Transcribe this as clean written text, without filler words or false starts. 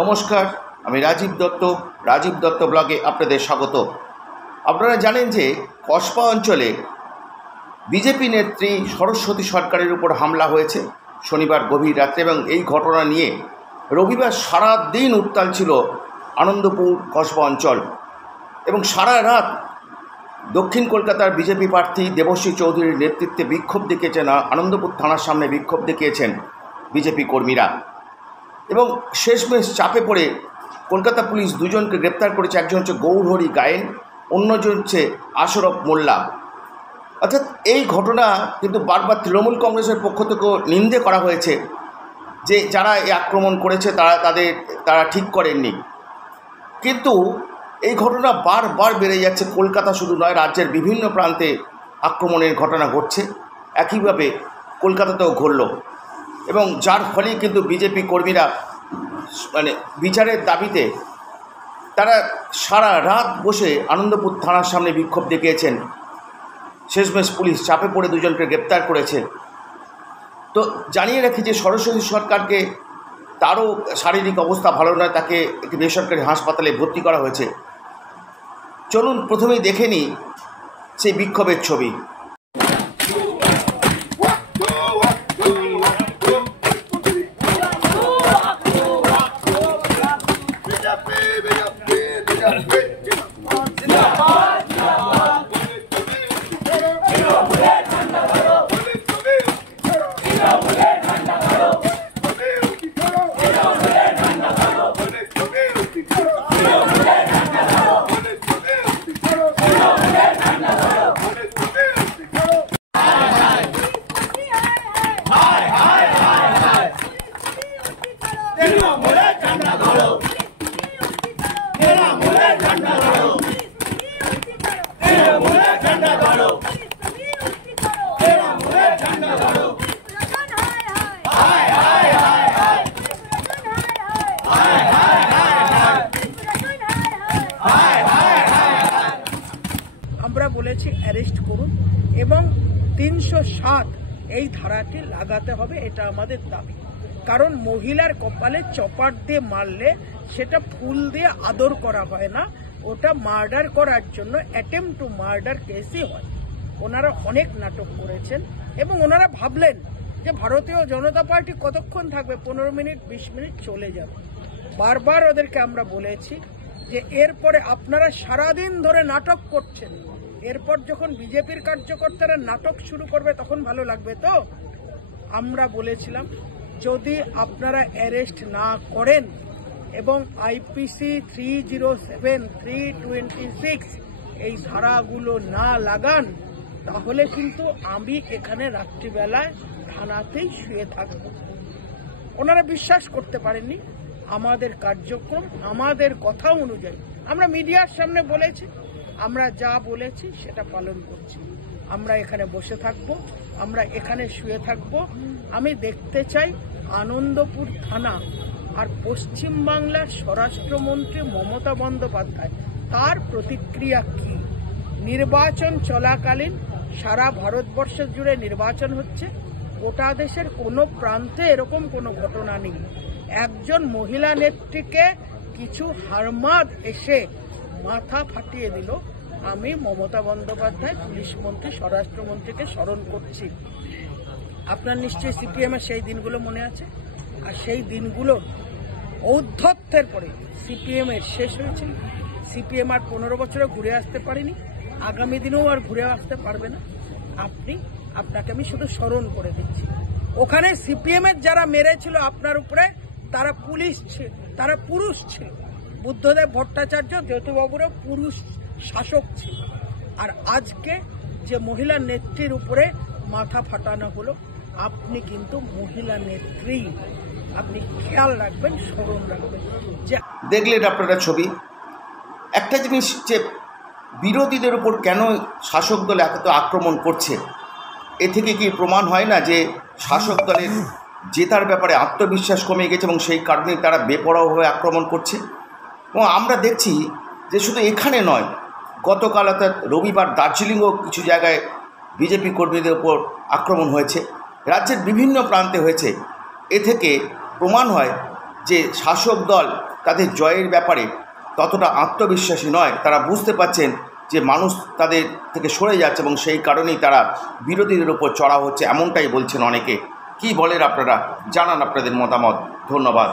নমস্কার, আমি রাজীব দত্ত ব্লগে আপনাদের স্বাগত। আপনারা জানেন যে কসবা অঞ্চলে বিজেপি নেত্রী সরস্বতী সরকারের উপর হামলা হয়েছে শনিবার গভীর রাত্রে, এবং এই ঘটনা নিয়ে রবিবার সারা দিন উত্তাল ছিল আনন্দপুর কসবা অঞ্চল। এবং সারা রাত দক্ষিণ কলকাতার বিজেপি প্রার্থী দেবশ্রী চৌধুরীর নেতৃত্বে বিক্ষোভ দেখিয়েছেন, আনন্দপুর থানার সামনে বিক্ষোভ দেখিয়েছেন বিজেপি কর্মীরা। এবং শেষমেশ চাপে পড়ে কলকাতা পুলিশ দুজনকে গ্রেপ্তার করেছে। একজন হচ্ছে গৌরহরি গায়েন, অন্যজন হচ্ছে আশরফ মোল্লা। অর্থাৎ এই ঘটনা কিন্তু বারবার তৃণমূল কংগ্রেসের পক্ষ থেকেও নিন্দে করা হয়েছে যে যারা এই আক্রমণ করেছে তারা ঠিক করেননি। কিন্তু এই ঘটনা বারবার বেড়ে যাচ্ছে। কলকাতা শুধু নয়, রাজ্যের বিভিন্ন প্রান্তে আক্রমণের ঘটনা ঘটছে। একইভাবে কলকাতাতেও ঘটল, এবং যার ফলে কিন্তু বিজেপি কর্মীরা বিচারের দাবিতে তারা সারা রাত বসে আনন্দপুর থানার সামনে বিক্ষোভ দেখিয়েছেন। শেষমেশ পুলিশ চাপে পড়ে দুজনকে গ্রেপ্তার করেছে। তো জানিয়ে রাখি যে সরস্বতী সরকারকে, তারও শারীরিক অবস্থা ভালো নয়, তাকে একটি বেসরকারি হাসপাতালে ভর্তি করা হয়েছে। চলুন প্রথমেই দেখে নিই সেই বিক্ষোভের ছবি। আমরা বলেছি অ্যারেস্ট করুন এবং 307 এই ধারাটি লাগাতে হবে, এটা আমাদের দাবি। কারণ মহিলার কপালে চপার দিয়ে মারলে সেটা ফুল দিয়ে আদর করা হয় না, ওটা মার্ডার করার জন্য অ্যাটেম্প টু মার্ডার কেসই হয়। ওনারা অনেক নাটক করেছেন এবং ওনারা ভাবলেন যে ভারতীয় জনতা পার্টি কতক্ষণ থাকবে, 15 মিনিট 20 মিনিট চলে যাবে। বারবার ওদেরকে আমরা বলেছি যে এরপরে আপনারা সারাদিন ধরে নাটক করছেন, এরপর যখন বিজেপির কার্যকর্তারা নাটক শুরু করবে তখন ভালো লাগবে। তো আমরা বলেছিলাম যদি আপনারা অ্যারেস্ট না করেন এবং আইপিসি 307, 326 এই ধারাগুলো না লাগান, তাহলে কিন্তু আমি এখানে রাত্রিবেলায় থানাতেই শুয়ে থাকব। ওনারা বিশ্বাস করতে পারেননি আমাদের কার্যক্রম, আমাদের কথা অনুযায়ী। আমরা মিডিয়ার সামনে বলেছি, আমরা যা বলেছি সেটা পালন করছি। আমরা এখানে বসে থাকব, আমরা এখানে শুয়ে থাকব। আমি দেখতে চাই আনন্দপুর থানা আর পশ্চিমবাংলার স্বরাষ্ট্রমন্ত্রী মমতা বন্দ্যোপাধ্যায় তার প্রতিক্রিয়া কি। নির্বাচন চলাকালীন সারা ভারতবর্ষ জুড়ে নির্বাচন হচ্ছে, গোটা দেশের কোনো প্রান্তে এরকম কোনো ঘটনা নেই। একজন মহিলা নেত্রীকে কিছু হারমাদ এসে মাথা ফাটিয়ে দিল। আমি মমতা বন্দ্যোপাধ্যায়, পুলিশ মন্ত্রী, স্বরাষ্ট্রমন্ত্রীকে স্মরণ করছি। আপনার নিশ্চয়ই সিপিএম এর সেই দিনগুলো মনে আছে, আর সেই দিনগুলো ঔদ্ধত্যের পরে সিপিএম এর শেষ হয়েছিল। সিপিএম আর 15 বছরে ঘুরে আসতে পারেনি, আগামী দিনেও আর ঘুরে আসতে পারবে না। আপনাকে আমি শুধু স্মরণ করে দিচ্ছি, ওখানে সিপিএম এর যারা মেরেছিল আপনার উপরে তারা পুলিশ ছিল, তারা পুরুষ ছিল। বুদ্ধদেব ভট্টাচার্য জ্যোতিবাবুরও পুরুষ শাসক ছিল। আর আজকে যে মহিলা নেত্রীর উপরে মাথা ফাটানো হলো, আপনি কিন্তু মহিলা নেত্রী, আপনি খেয়াল রাখবেন, স্মরণ রাখবেন। দেখলেন আপনারা ছবি। একটা জিনিস যে বিরোধীদের উপর কেন শাসক দল এত আক্রমণ করছে, এ থেকে কি প্রমাণ হয় না যে শাসক দলের জেতার ব্যাপারে আত্মবিশ্বাস কমে গেছে এবং সেই কারণে তারা বেপরোয়াভাবে আক্রমণ করছে। এবং আমরা দেখছি যে শুধু এখানে নয়, গতকাল অর্থাৎ রবিবার দার্জিলিংও কিছু জায়গায় বিজেপি কর্মীদের উপর আক্রমণ হয়েছে, রাজ্যের বিভিন্ন প্রান্তে হয়েছে। এ থেকে প্রমাণ হয় যে শাসক দল তাদের জয়ের ব্যাপারে ততটা আত্মবিশ্বাসী নয়। তারা বুঝতে পারছেন যে মানুষ তাদের থেকে সরে যাচ্ছে এবং সেই কারণেই তারা বিরোধীদের উপর চড়া হচ্ছে, এমনটাই বলছেন অনেকে। কি বলেন আপনারা? জানান আপনাদের মতামত। ধন্যবাদ।